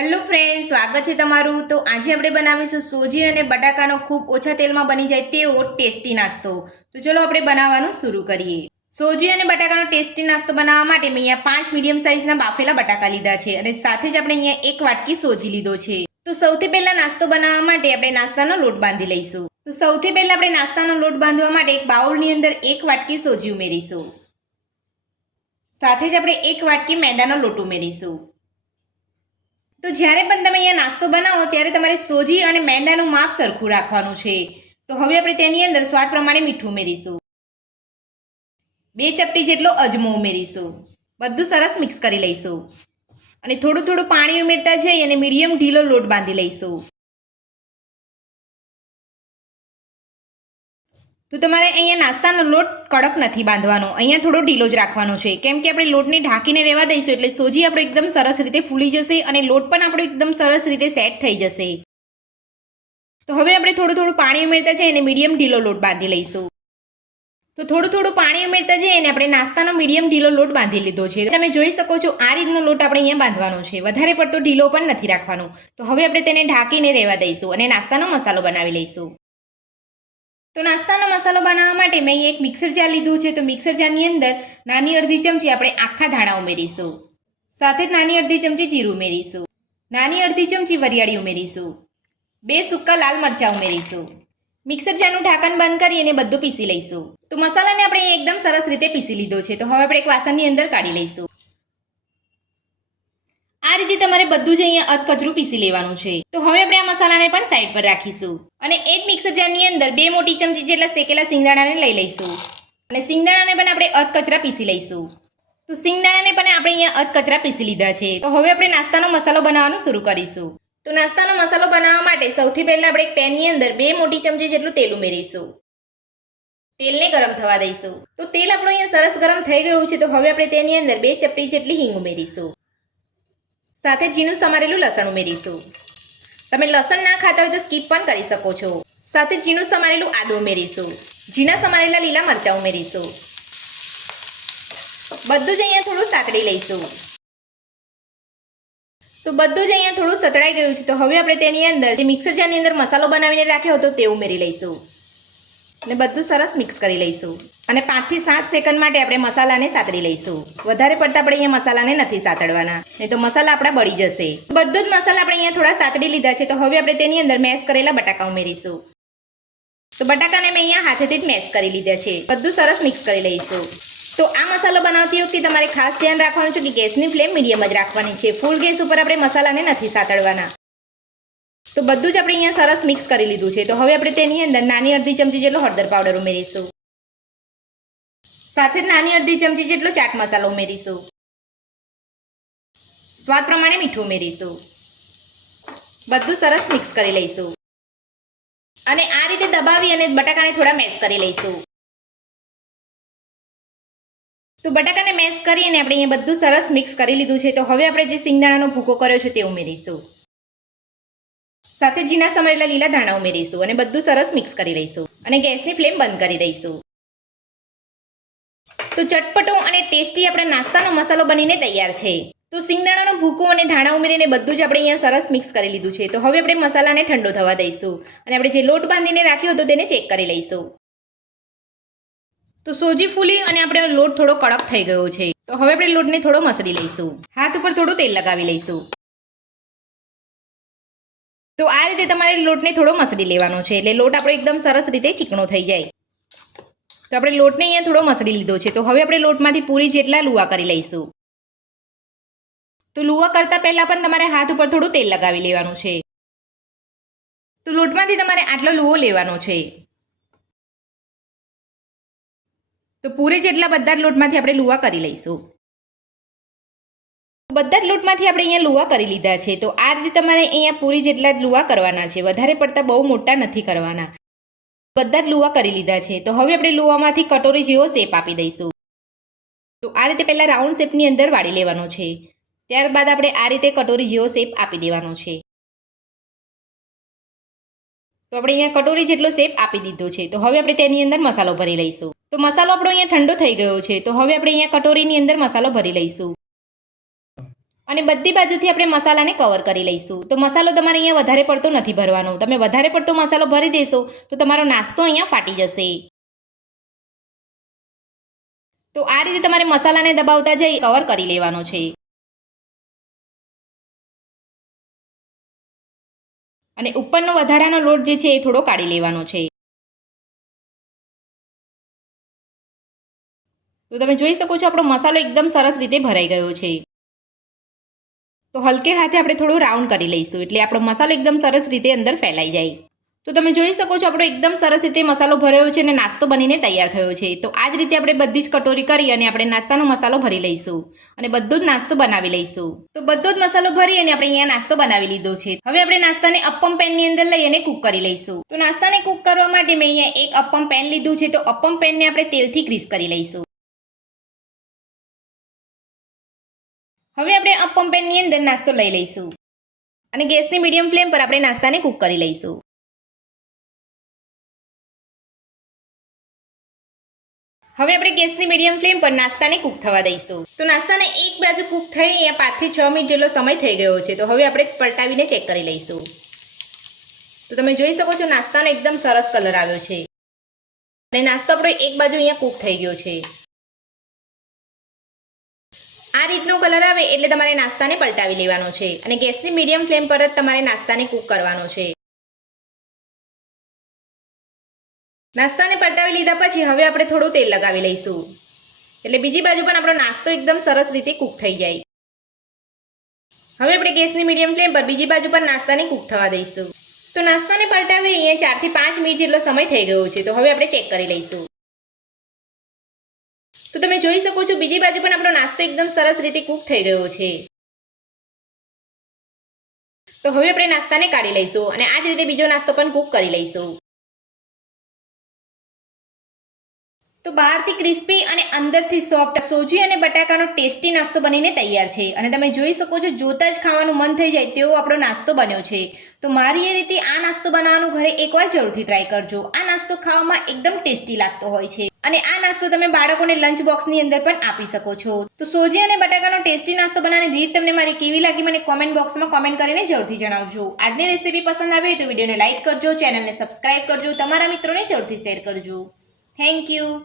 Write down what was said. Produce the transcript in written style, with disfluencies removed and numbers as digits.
Hello friend, સ્વાગત છે તમારું। તો આજે આપણે બનાવીશું સોજી અને બટાકાનો ખૂબ ઓછા તેલમાં બની જાય તેવો ટેસ્ટી નાસ્તો। તો ચલો આપણે બનાવવાનું શરૂ કરીએ। સોજી અને બટાકાનો ટેસ્ટી નાસ્તો બનાવવા માટે મેં અહીંયા 5 મીડિયમ સાઇઝના બાફેલા બટાકા લીધા છે અને સાથે જ આપણે અહીંયા 1 વાટકી સોજી લીધો છે। તો સૌથી પહેલા નાસ્તો બનાવવા માટે આપણે નાસ્તાનો લોટ બાંધી લઈશું। તો સૌથી પહેલા આપણે નાસ્તાનો લોટ બાંધવા માટે એક બાઉલની અંદર 1 વાટકી સોજી ઉમેરીશું। સાથે જ આપણે 1 વાટકી મેદાનો લોટ ઉમેરીશું। તો જ્યારે પણ તમે અહીંયા નાસ્તો બનાવો ત્યારે તમારે સોજી અને મેંદાનું માપ સરખું રાખવાનું છે। તો હવે આપણે તેની અંદર સ્વાદ પ્રમાણે મીઠું ઉમેરીશું। 2 ચપટી જેટલો અજમો ઉમેરીશું। બધું સરસ મિક્સ કરી લઈશું અને થોડું થોડું પાણી ઉમેરતા જઈ અને મીડિયમ ઢીલો લોટ બાંધી લઈશું। તો તમારે અહીંયા નાસ્તાનો લોટ કડક નથી બાંધવાનો, અહીંયા થોડો ઢીલો જ રાખવાનો છે, કેમ કે આપણે લોટને ઢાંકીને રહેવા દઈશું એટલે સોજી આપણો એકદમ સરસ રીતે ફૂલી જશે અને લોટ પણ આપણો એકદમ સરસ રીતે સેટ થઈ જશે। તો હવે આપણે થોડું થોડું પાણી ઉમેરતા જઈએ અને મીડિયમ ઢીલો લોટ બાંધી લઈશું। તો થોડું થોડું પાણી ઉમેરતા જઈએ અને આપણે નાસ્તાનો મીડિયમ ઢીલો લોટ બાંધી લીધો છે। તમે જોઈ શકો છો આ રીતનો લોટ આપણે અહીંયા બાંધવાનો છે, વધારે પડતો ઢીલો પણ નથી રાખવાનો। તો હવે આપણે તેને ઢાંકીને રહેવા દઈશું અને નાસ્તાનો મસાલો બનાવી લઈશું। તો નાસ્તાનો મસાલો બનાવવા માટે મેં એક મિક્સર જાર લીધું છે। તો મિક્સર જારની અંદર નાની અડધી ચમચી આપણે આખા ધાણા ઉમેરીશું। સાથે જ નાની અડધી ચમચી જીરું ઉમેરીશું। નાની અડધી ચમચી વરિયાળી ઉમેરીશું। 2 સૂકા લાલ મરચાં ઉમેરીશું। મિક્સર જારનું ઢાંકણ બંધ કરી અને બધું પીસી લઈશું। તો મસાલાને આપણે એકદમ સરસ રીતે પીસી લીધો છે। તો હવે આપણે એક વાસણની અંદર કાઢી લઈશું। આ રીતે તમારે બધું જ અહીંયા અધકચરું પીસી લેવાનું છે। તો હવે આપણે આ મસાલાને પણ સાઈડ પર રાખીશું અને એક મિક્સર જારની અંદર 2 મોટી ચમચી જેટલા શેકેલા સિંગદાણાને લઈ લઈશું અને સિંગદાણાને પણ આપણે અધકચરા પીસી લઈશું। તો સિંગદાણાને પણ આપણે અહીંયા અધકચરા પીસી લીધા છે। તો હવે આપણે નાસ્તાનો મસાલો બનાવવાનું શરૂ કરીશું। તો નાસ્તાનો મસાલો બનાવવા માટે સૌથી પહેલા આપણે એક પેનની અંદર 2 મોટી ચમચી જેટલું તેલ ઉમેરીશું। તેલને ગરમ થવા દઈશું। તો તેલ આપણું અહીંયા સરસ ગરમ થઈ ગયું છે। તો હવે આપણે તેની અંદર 2 ચપટી જેટલી હિંગ ઉમેરીશું। સાથે ઝીણું સમારેલું લસણ ઉમેરીશું। તમે લસણ ના ખાતા હોય તો સ્કીપ પણ કરી શકો છો। સાથે ઝીણું સમારેલું આદું ઉમેરીશું। ઝીણા સમારેલા લીલા મરચાં ઉમેરીશું। બધું જ અહીંયા થોડું સાતળી લઈશું। તો બધું જ અહીંયા થોડું સતળાઈ ગયું છે। તો હવે આપણે તેની અંદર જે મિક્સર જારની અંદર મસાલો બનાવીને રાખ્યો હતો તે ઉમેરી લઈશું અને બધું સરસ મિક્સ કરી લઈશું અને 5 થી 7 સેકન્ડ માટે આપણે મસાલાને સાતળી લઈશું। વધારે પડતા આપણે અહીંયા મસાલાને નથી સાતળવાના, નહીં તો મસાલા આપણા બળી જશે। બધું જ મસાલા આપણે અહીંયા થોડા સાતળી લીધા છે। તો હવે આપણે તેની અંદર મેશ કરેલા બટાકા ઉમેરીશું। તો બટાકાને મેં અહીંયા હાથેથી જ મેશ કરી લીધા છે। બધું સરસ મિક્સ કરી લઈશું। તો આ મસાલો બનાવતી વખતે તમારે ખાસ ધ્યાન રાખવાનું છે કે ગેસની ફ્લેમ મીડિયમ જ રાખવાની છે, ફૂલ ગેસ ઉપર આપણે મસાલાને નથી સાતળવાના। તો બધું જ આપણે અહીંયા સરસ મિક્સ કરી લીધું છે। તો હવે આપણે તેની અંદર નાની અડધી ચમચી જેટલો હળદર પાવડર ઉમેરીશું। સાથે જ નાની અડધી ચમચી જેટલો ચાટ મસાલો ઉમેરીશું। સ્વાદ પ્રમાણે મીઠું ઉમેરીશું। બધું સરસ મિક્સ કરી લઈશું અને આ રીતે દબાવી અને બટાકાને થોડા મેશ કરી લઈશું। તો બટાકાને મેશ કરીને આપણે અહીંયા બધું સરસ મિક્સ કરી લીધું છે। તો હવે આપણે જે સિંગદાણાનો ભૂકો કર્યો છે તે ઉમેરીશું। સાથે ઝીણા સમારેલા લીલા ધાણા ઉમેરીશું અને બધું સરસ મિક્સ કરી લઈશું અને ગેસની ફ્લેમ બંધ કરી દઈશું। તો ચટપટો અને ટેસ્ટી આપણો નાસ્તાનો મસાલો બનીને તૈયાર છે। તો સિંગદાણાનો ભૂકો અને ધાણા ઉમેરીને બધું જ આપણે અહીંયા સરસ મિક્સ કરી લીધું છે। તો હવે આપણે મસાલાને ઠંડો થવા દઈશું અને આપણે જે લોટ બાંધીને રાખ્યો હતો તેને ચેક કરી લઈશું। તો સોજી ફૂલી અને આપણો લોટ થોડો કડક થઈ ગયો છે। તો હવે આપણે લોટને થોડો મસળી લઈશું। હાથ ઉપર થોડું તેલ લગાવી લઈશું। તો આ રીતે તમારે લોટને થોડો મસળી લેવાનો છે એટલે લોટ આપણો એકદમ સરસ રીતે ચીકણો થઈ જાય। તો આપણે લોટને અહીંયા થોડો મસળી લીધો છે। તો હવે આપણે લોટમાંથી પૂરી જેટલા લુવા કરી લઈશું। તો લુવા કરતાં પહેલાં પણ તમારે હાથ ઉપર થોડું તેલ લગાવી લેવાનું છે। તો લોટમાંથી તમારે આટલો લુવો લેવાનો છે। તો પૂરી જેટલા બધા જ લોટમાંથી આપણે લુવા કરી લઈશું। બધા જ લોટમાંથી આપણે અહીંયા લુવા કરી લીધા છે। તો આ રીતે તમારે અહીંયા પૂરી જેટલા જ લુવા કરવાના છે, વધારે પડતા બહુ મોટા નથી કરવાના। બધા જ લુવા કરી લીધા છે। તો હવે આપણે લુવામાંથી કટોરી જેવો શેપ આપી દઈશું। તો આ રીતે પહેલાં રાઉન્ડ શેપની અંદર વાળી લેવાનો છે, ત્યારબાદ આપણે આ રીતે કટોરી જેવો શેપ આપી દેવાનો છે। તો આપણે અહીંયા કટોરી જેટલો શેપ આપી દીધો છે। તો હવે આપણે તેની અંદર મસાલો ભરી લઈશું। તો મસાલો આપણો અહીંયા ઠંડો થઈ ગયો છે। તો હવે આપણે અહીંયા કટોરીની અંદર મસાલો ભરી લઈશું અને બધી બાજુથી આપણે મસાલાને કવર કરી લઈશું. તો મસાલો તમારે અહીંયા વધારે પડતો નથી ભરવાનો. તમે વધારે પડતો મસાલો ભરી દેશો તો તમારો નાસ્તો અહીંયા ફાટી જશે. તો આ રીતે તમારે મસાલાને દબાવતા જઈ કવર કરી લેવાનો છે. અને ઉપરનો વધારાનો લોટ જે છે એ થોડો કાઢી લેવાનો છે. તો તમે જોઈ શકો છો આપણો મસાલો એકદમ સરસ રીતે ભરાઈ ગયો છે. તો હલકે હાથે આપણે થોડું રાઉન્ડ કરી લઈશું એટલે આપણો મસાલો એકદમ સરસ રીતે અંદર ફેલાઈ જાય. તો તમે જોઈ શકો છો આપણો એકદમ સરસ રીતે મસાલો ભરાયો છે અને નાસ્તો બનીને તૈયાર થયો છે. તો આ જ રીતે આપણે બધી જ કટોરી કરી અને આપણે નાસ્તાનો મસાલો ભરી લઈશું અને બધો જ નાસ્તો બનાવી લઈશું. તો બધો જ મસાલો ભરી અને આપણે અહીંયા નાસ્તો બનાવી લીધો છે. હવે આપણે નાસ્તાને અપ્પમ પેનની અંદર લઈ અને કૂક કરી લઈશું. તો નાસ્તાને કૂક કરવા માટે મેં અહીંયા એક અપ્પમ પેન લીધું છે. તો અપ્પમ પેનને આપણે તેલથી ગ્રીસ કરી લઈશું. હવે આપણે અપ્પમ પેનની અંદર નાસ્તો લઈ લઈશું અને ગેસની મીડિયમ ફ્લેમ પર આપણે નાસ્તાને કૂક કરી લઈશું. હવે આપણે ગેસની મીડિયમ ફ્લેમ પર નાસ્તાને કૂક થવા દઈશું. તો નાસ્તાને એક બાજુ કૂક થઈ અહીંયા 5 થી 6 મિનિટ જેટલો સમય થઈ ગયો છે. તો હવે આપણે પલટાવીને ચેક કરી લઈશું. તો તમે જોઈ શકો છો નાસ્તાનો એકદમ સરસ કલર આવ્યો છે અને નાસ્તો આપણો એક બાજુ અહીંયા કૂક થઈ ગયો છે. આ રીતનો કલર આવે એટલે તમારે નાસ્તાને પલટાવી લેવાનો છે અને ગેસની મીડિયમ ફ્લેમ પર જ તમારે નાસ્તાને કૂક કરવાનો છે. નાસ્તાને પલટાવી લીધા પછી હવે આપણે થોડું તેલ લગાવી લઈશું એટલે બીજી બાજુ પણ આપણો નાસ્તો એકદમ સરસ રીતે કૂક થઈ જાય. હવે આપણે ગેસની મીડિયમ ફ્લેમ પર બીજી બાજુ પર નાસ્તાને કૂક થવા દઈશું. તો નાસ્તાને પલટાવી અહીંયા 4 થી 5 મિનિટ જેટલો સમય થઈ ગયો છે. તો હવે આપણે ચેક કરી લઈશું. તો તમે જોઈ શકો છો બીજી બાજુ પણ આપણો નાસ્તો એકદમ સરસ રીતે કૂક થઈ ગયો છે. તો હવે આપણે નાસ્તાને કાઢી લઈશું અને આ જ રીતે બીજો નાસ્તો પણ કૂક કરી લઈશું. તો બહારથી ક્રિસ્પી અને અંદરથી સોફ્ટ સોજી અને બટાકાનો ટેસ્ટી નાસ્તો બનીને તૈયાર છે અને તમે જોઈ શકો છો જોતા જ ખાવાનું મન થઈ જાય તેવો આપણો નાસ્તો બન્યો છે. તો મારી એ રીતે આ નાસ્તો બનાવવાનું ઘરે એકવાર જરૂરથી ટ્રાય કરજો. આ નાસ્તો ખાવામાં એકદમ ટેસ્ટી લાગતો હોય છે અને આ નાસ્તો તમે બાળકોને લંચ બોક્સની અંદર પણ આપી શકો છો. તો સોજી અને બટાકાનો ટેસ્ટી નાસ્તો બનાવવાની રીત તમને મારી કેવી લાગી મને કોમેન્ટ બોક્સમાં કોમેન્ટ કરીને જરૂરથી જણાવજો. આજની રેસીપી પસંદ આવી હોય તો વિડીયોને લાઇક કરજો, ચેનલને સબસ્ક્રાઇબ કરજો, તમારા મિત્રોને જરૂરથી શેર કરજો. Thank you.